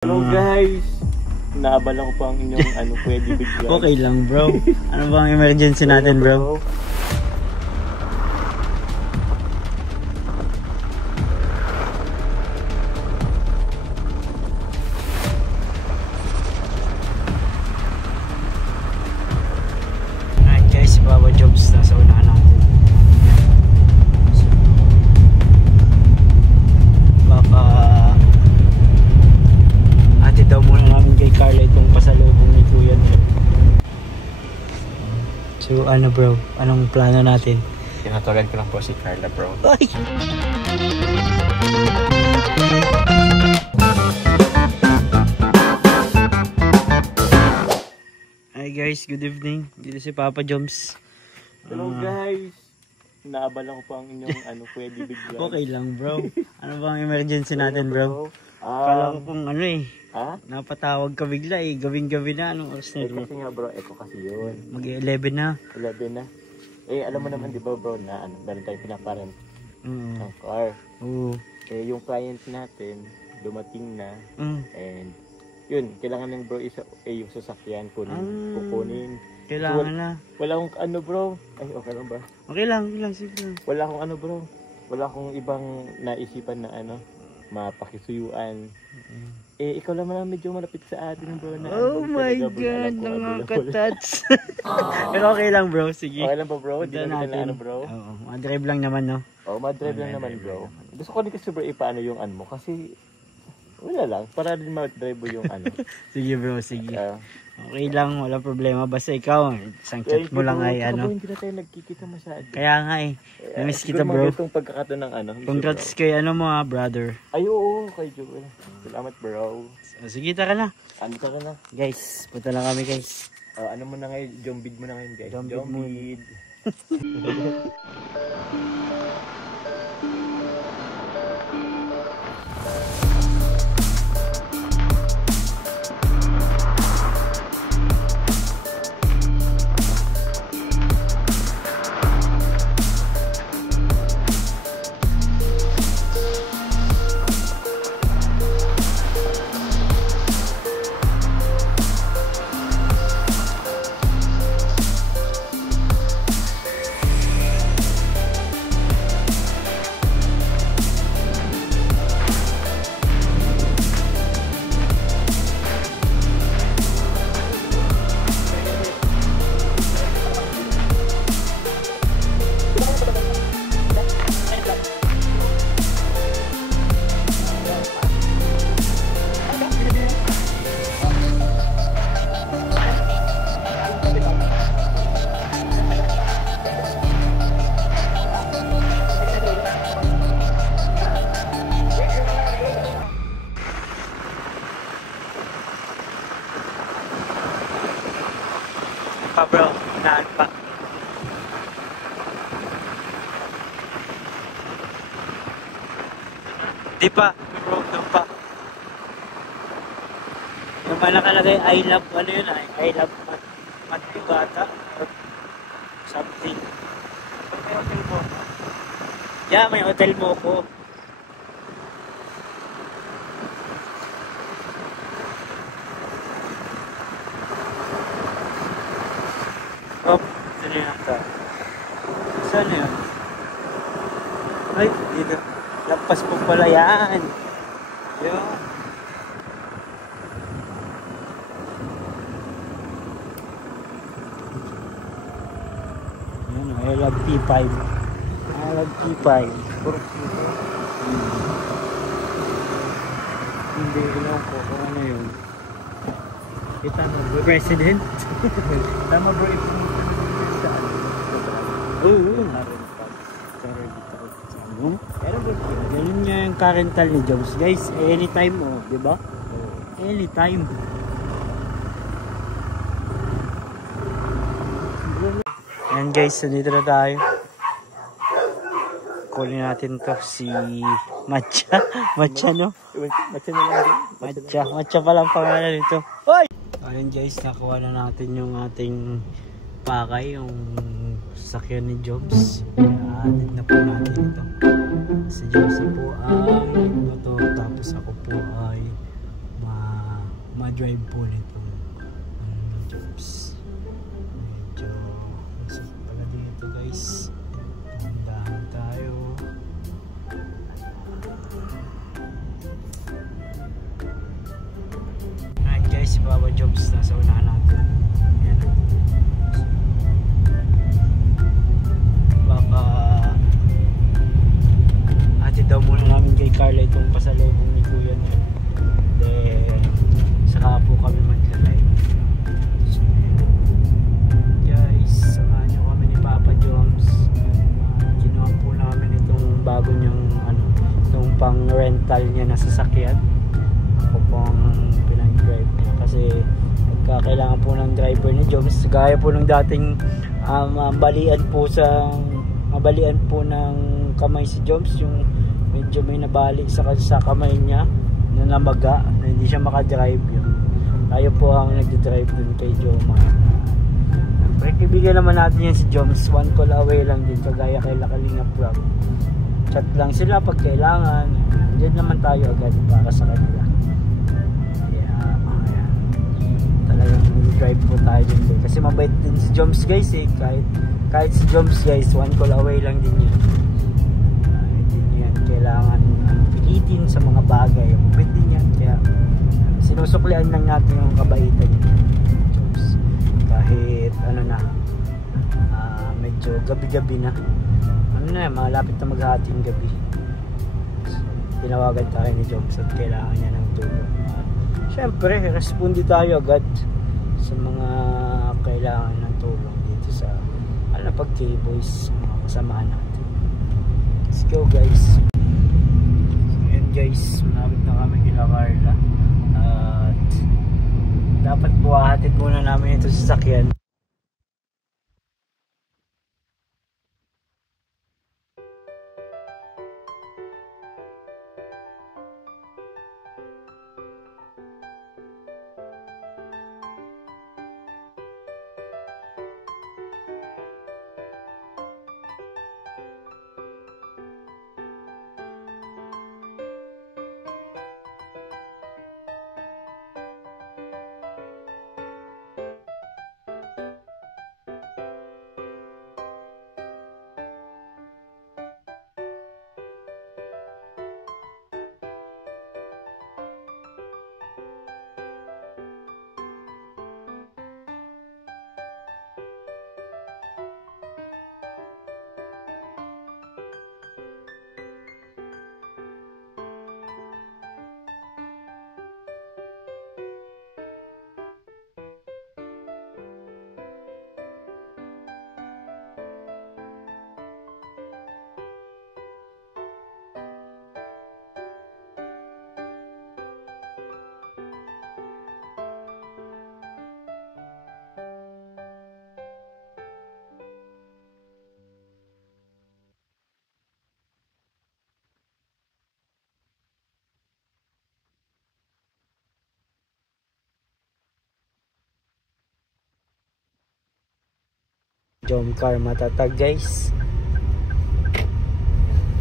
Hello guys! Naabala ko pa ang inyong pwede bigyan. Okay lang bro. Ano bang emergency natin bro? Alright guys, si Papa Jobs nasa unahan natin. Baka ate daw muna namin kay Carla itong pasalubong ni Kuya. So ano bro, anong plano natin? Tinatawagan ko lang po si Carla bro. Ay! Hi guys, good evening. Dito si Papa Joms. Hello guys! Naabala ko pa ang inyong pwede bigyan. Okay lang bro. Ano bang emergency natin bro? Kala ko kung napatawag ka bigla eh. Gawing-gabi na. Anong oras na bro? Kasi nga bro, eko kasi yun. Mag-11 na. 11 na. Eh, alam mo naman di ba bro na meron tayo pinaparent ng car. Oo. Eh, yung client natin, dumating na. And, yun, kailangan ng bro yung sasakyan kukunin. Kailangan na. Wala akong bro. Ay, okay lang ba? Okay lang, sige lang. Wala akong bro. Wala akong ibang naisipan na mapakisuyuan. Eh, ikaw lang naman medyo malapit sa atin bro na oh my god, nakaka-touch. Pero okay lang bro, sige. Okay lang ba bro? Hindi natin bro? Oo, madrive lang naman no? Oo, madrive lang naman bro. Gusto ko din kasi bro ipaano yung mo kasi wala lang, para din ma-drive yung Sige bro, sige. Okay lang, wala problema. Basta ikaw, isang chat mo lang ay Hindi na tayo nagkikita masyado. Kaya nga eh. Namiss kita bro. Itong pagkakataon ng Congrats kay mo brother. Ay oo, kay Joel. Salamat bro. Sige, tara na. Tara na. Guys, punta na kami guys. Ano mo na ngayon? Jombid mo na ngayon guys. Jombid. Bro, naan pa. Di pa, bro, doon pa. Yung nakalagay, I love, I love Matibata something. May hotel mo? Yeah, may hotel mo ko. Saan yun ito? Saan yun? Ay, dito. Lampas po pala yan. Yun. I love P5. I love P5. Hindi lang ko kung ano yun. Kita mo, President? Tama bro, oo. Ganun nga yung karental ni Joms. Guys, anytime di ba? Anytime. Ayan guys, nandito na tayo. Kunin natin to si Matcha. Matcha no? Matcha na lang din. Matcha palang pangalan nito. Hoy! Ayan guys, nakuha na natin yung ating pakay, yung sasakyan ni Jobs. Added na po natin ito. Si Jobs po ay nagluto, tapos ako po ay ma-drive po nitong Jobs. Medyo masakit pala dito guys. Dahan tayo. Ayan guys, si Papa Jobs nasa unahan natin. Ayan. Baka ati daw muna namin kay Carla itong pasalubong ni Kuya niya. Then saka po kami magla-live. So, guys, samahan nyo kami ni Papa Jobs. Ginawa po namin itong bago niyang itong pang rental niya na sasakyan. Ako pong pinag-drive niya kasi kailangan po ng driver ni Jobs. Gaya po ng dating mabalian po ng kamay si Jobs, yung medyo may nabali sa kamay niya na namaga, na hindi siya makadrive yun. Tayo po ang nagdadrive dun kay Joma. Ibigay naman natin yan si Joms, one call away lang din, kagaya kay Lakalinga Prab. Chat lang sila pag kailangan, diyan naman tayo agad para sa kanila. Kaya talagang drive po tayo din kasi mabait din si Joms guys eh, kahit si Joms guys, one call away lang din yan. Hindi yan kailangan pilitin sa mga bagay, mabait din yan, kaya sinusuklian lang natin yung kabaitan niya Joms. Kahit medyo gabi-gabi na, malapit na maghahating gabi, so, tinawagan tayo ni Joms at kailangan niya ng tulong. Syempre, respondi tayo agad sa mga kailangan ng tulong dito sa pag K-Boys, mga kasamahan natin. Let's go guys. So, yun guys, malapit na kami kila Carla at dapat buhatin muna namin ito sa sasakyan. Jom car matatag guys,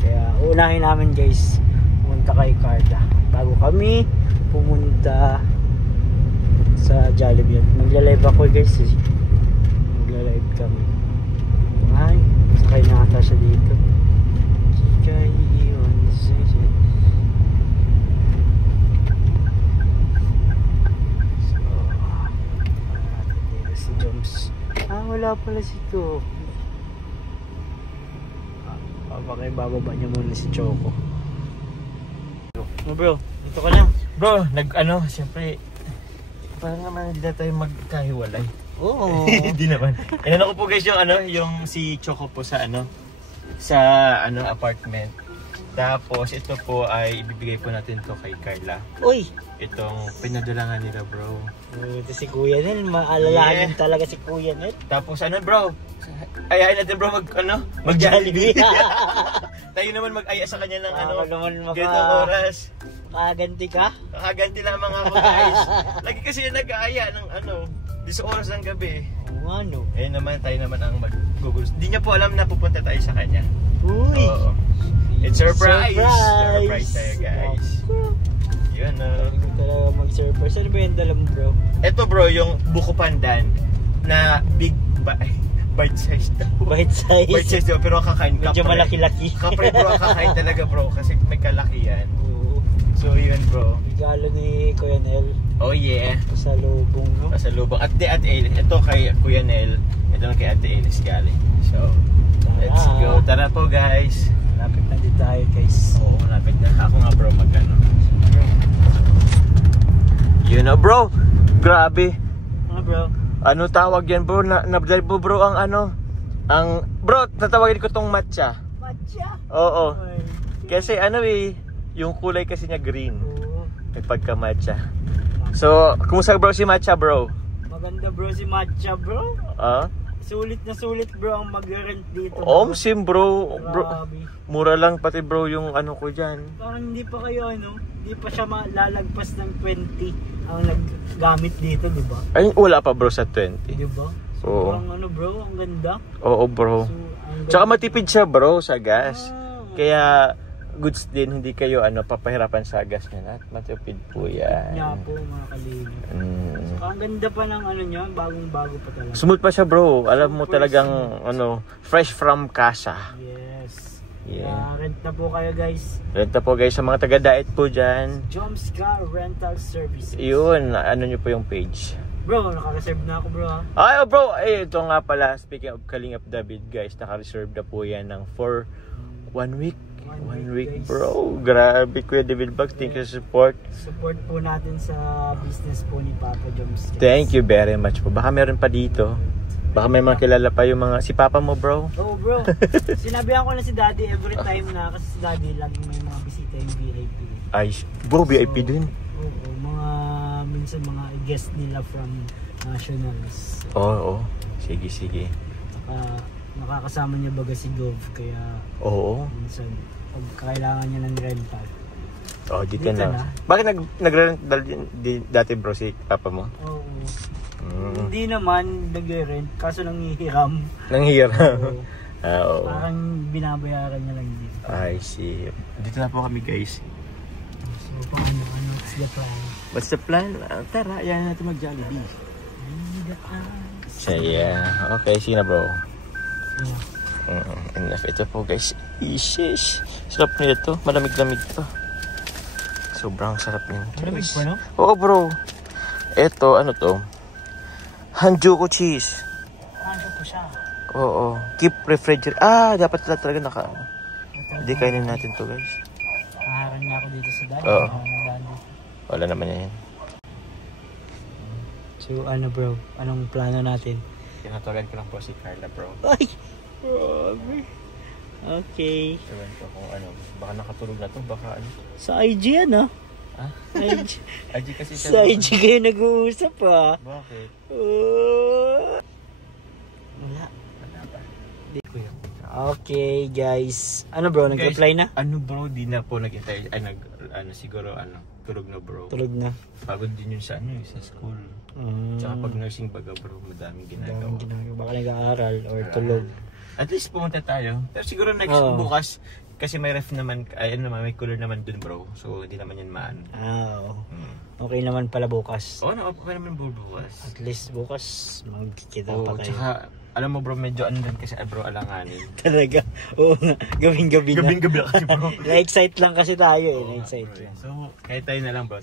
kaya unahin namin guys pumunta kay Carla bago kami pumunta sa Jollibee. Magla-live ako guys eh. Magla-live kami. Ay, sakay na ata siya dito. Chikay iyon so si Joms. Wala pala si to. Baka bababa niya muna si Choco. Bro, dito ka lang. Bro, siyempre parang naman hindi na tayo magkahiwalay. Oo. Hindi naman. Inano ko po guys yung si Choco po sa apartment. Tapos ito po ay ibibigay po natin to kay Carla. Uy! Itong pinadala nga nila bro. Ito si Kuya Nel, maalalahanin talaga si Kuya Nel. Tapos bro, ayahin natin bro mag-Jollibee. Tayo naman mag-aya sa kanya ng ganitong oras. Makaganti ka? Makaganti lamang ako guys. Lagi kasi yung nag-aaya ng 10 oras ng gabi. Ano? Naman tayo naman ang mag-gugulos. Hindi niya po alam na pupunta tayo sa kanya. Uy! Oo. It's surprise! Surprise tayo guys. Yun Galing talaga mag-surfer. Saan ba yung dala mo, bro? Ito bro, yung buko pandan na bite size daw. Bite size. Bite size daw, pero kakain ka. Medyo malaki-laki. Kapre bro, kakain talaga bro, kasi may kalakihan. Oo. So yun bro. Regalo ni Kuya Nel. Oh yeah. Sa lubong, no? Pasalubong. At El, ito kay Kuya Nel, ito kay Ate Elis galing. So, let's go. Tara po guys. Malapit na din tayo, guys. Oo, malapit na. Ako nga bro, magkano. Yun na bro. Grabe. Ano, bro? Ano tawag yan bro? Na-drive mo bro ang ano? Ang bro, tatawagin ko tong matcha. Matcha? Oo. Ay. Kasi ano eh, yung kulay kasi niya green. Oo. May pagka matcha. So, kumusta bro si matcha bro? Maganda bro si Matcha, bro. Ah? Sulit na sulit bro ang mag-rent dito. Bro. Sim bro. Bro. Grabe. Mura lang pati bro yung ano ko dyan. Parang hindi pa kayo hindi pa siya malalagpas ng 20 ang naggamit dito, di ba? Ay, wala pa bro sa 20. Di ba? So, Oo. parang bro, ang ganda. Oo bro. So, ang Tsaka ganda. matipid siya bro sa gas. Ah. Kaya goods din, hindi kayo papahirapan sa gas niya. At matipid po yan. Niya po mga kalino. Mm. Ang ganda pa ng niya, bagong-bago pa talaga. Smooth pa siya bro. Alam mo Super talagang smooth. fresh from casa. Yes. Yeah. Rent na po kayo, guys. Renta po guys sa mga taga-diet po dyan. Joms Car Rental Services. Yun, ano nyo po yung page. Bro, naka-reserve na ako, bro. Ha? Ay, oh, bro, ito nga pala, speaking of Kalingap David guys, naka-reserve na po yan ng for 1 week. 1 week guys. bro. Grabe Kuya David Bugs, thank you sa support. Support po natin sa business po ni Papa Joms. guys. Thank you very much po. Baka meron pa dito. Baka may mga kilala pa yung mga si Papa mo bro. Oo, bro. Sinabihan ko na si Daddy every time na kasi si Daddy laging may mga bisita yung VIP. Ay, bro, VIP din. Oo, minsan mga guest nila from nationals. Oo, sige, sige. Saka nakakasama niya baga si Gov kaya Oo. minsan pag kailangan niya ng rental. Oh, dito Dito na. na. Bakit nag-rent dati bro si Papa mo? Oo. Mm. Hindi naman nag-rent kaso nanghihiram. Nanghihirap. Oo. Oo. Parang binabayaran niya lang dito. I see. Dito na po kami guys. So, what's the plan? What's the plan? Tara, yan natin mag-Jollibee. So yeah. Okay, sige na bro. Enough. Ito po guys. Ishish. Sarap nito. Malamig-lamig to. Sobrang sarap nito. Malamig pa, no? Oo bro. Ito, ano to? Hanjuko cheese. Ano po siya? Oo. Keep refrigerator. Dapat talaga naka. Hindi kainin natin to guys. Maharang na ako dito sa dali. Oo. Dali. Wala naman yan. So bro? Anong plano natin? Tinatawagan ko lang po si Carla bro. Ay! Grabe. Okay. Ewan ko kung ano. Baka nakatulog na to. Baka ano. Sa IG yan Ha? IG. IG kasi siya. Sa IG kayo nag-uusap Bakit? Wala. Wala ba? Okay guys. Ano bro? Nag-reply na? Ano bro? Di na po nag-intay. Ay siguro tulog na bro. Tulog na. Pagod din yun sa sa school. Tsaka pag nursing baga bro, madaming ginagawa. Baka nag-aaral or tulog. At least pumunta tayo. Pero siguro next bukas, kasi may ref naman, may cooler naman dun bro. So hindi naman yan maano. Oo. Okay naman pala bukas. Oo, okay naman bukas. At least bukas magkikita pa tayo. Tsaka alam mo bro, medyo ano din kasi bro, alanganin. Talaga. Oo nga. Gabing-gabi na. Gabing-gabi kasi bro. Na-excite lang kasi tayo Na-excite lang. So, kahit tayo na lang bro.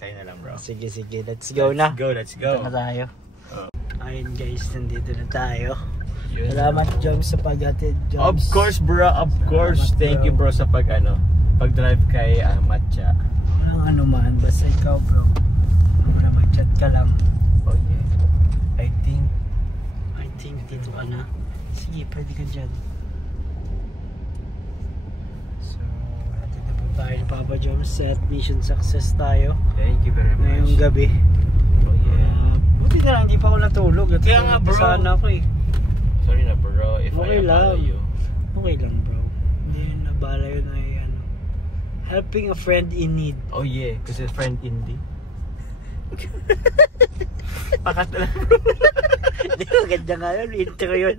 Sige. Let's go na. Let's go. Ito na tayo. Ayun guys, nandito na tayo. Salamat Joms sa pag-atid. Of course bro, of course. Thank you bro sa pag-drive kay Matcha. Walang ano man, basta ikaw bro. Mag-chat ka lang. Oh yeah. I think dito ka na. Sige, pwede ka dyan. So, natin na po tayo ni Papa Joms at mission success tayo. Thank you very much. Ngayong gabi. Oh yeah. Buti na lang, hindi pa ako natulog. Kaya nga, bro. Sana ako Sorry na bro, if Okay I abala lang. you. Okay lang bro. Hindi yun nabala yun ay helping a friend in need. Oh yeah, kasi friend indie. Pakat na lang bro. Hindi, maganda nga yun. Intro yun.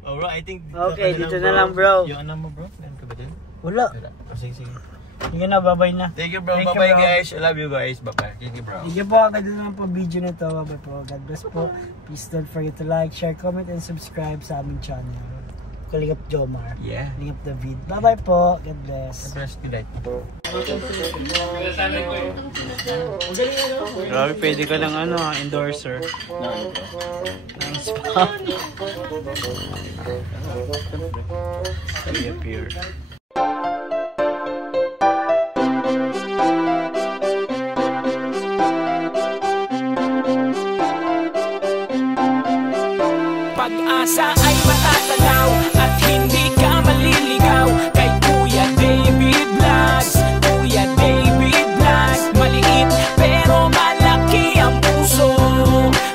Oh bro, I think Okay, dito na lang bro. Yung ano mo bro? Meron ka ba dyan? Wala. Sige. Sige na, bye-bye na. Thank you bro, Thank you, bye-bye bro. guys. I love you guys, bye-bye. Thank you bro. Thank you po. Agad naman po video na to. Bye po. God bless po. Please don't forget to like, share, comment, and subscribe sa aming channel. Kalingap Jomar. Yeah. Kalingap David. Bye-bye po. God bless. Press the light. Grabe, pwede ka lang endorser. Nice pa. Say appear. Pag-asa ay matatanaw at hindi ka maliligaw kay Kuya David Vlogs. Kuya David Vlogs, maliit pero malaki ang puso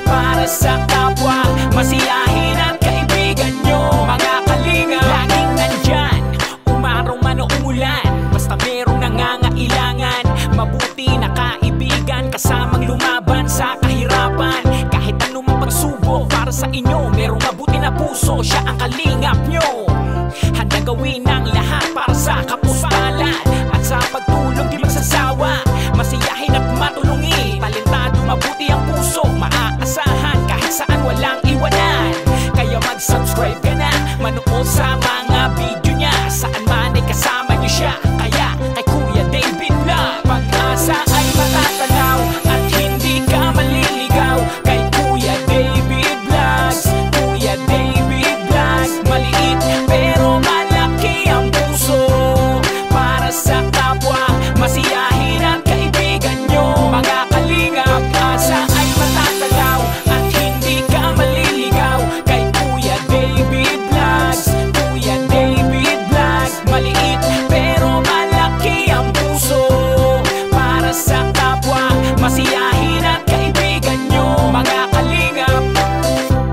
para sa kapwa, masiyahin at kaibigan nyo. Mga kalinga, laging nandyan, umaraw man o umulan, basta merong nangangailangan. Mabuti na kaibigan, kasamang lumaban sa kahirapan. Kahit anumang pagsubok para sa inyo, merong mabuti na puso, siya ang kalingap nyo. Handa gawin ang lahat para sa kapuspalan, at sa pagtulong di magsasawa, masiyahin at matulungin. Talentado, mabuti ang puso, maaasahan kahit saan walang iwanan. Kaya mag-subscribe ka na, manood sa mga video niya, saan man ay kasama niyo siya. Kaya kay Kuya David Vlog, pag-asa ay matatanaw at hindi ka maliligaw kay Kuya David Vlogs. Kuya David Vlogs, maliit pero malaki ang puso para sa kapwa, masiyahin at kaibigan nyo. Mga kalinga, pag-asa ay matatanaw at hindi ka maliligaw kay Kuya David Vlogs. Kuya David Vlogs, maliit pero malaki ang puso para sa kapwa, masiyahin at kaibigan nyo. Mga kalingap,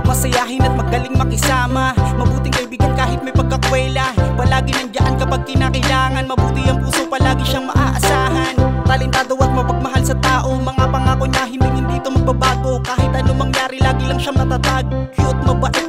masayahin at magaling makisama, mabuting kaibigan kahit may pagkakwela. Palagi nandiyan kapag kinakailangan, mabuti ang puso, palagi siyang maaasahan. Talentado at mapagmahal sa tao, mga pangako niya hindi to magbabago. Kahit anong mangyari, lagi lang siyang matatag. Cute, mabait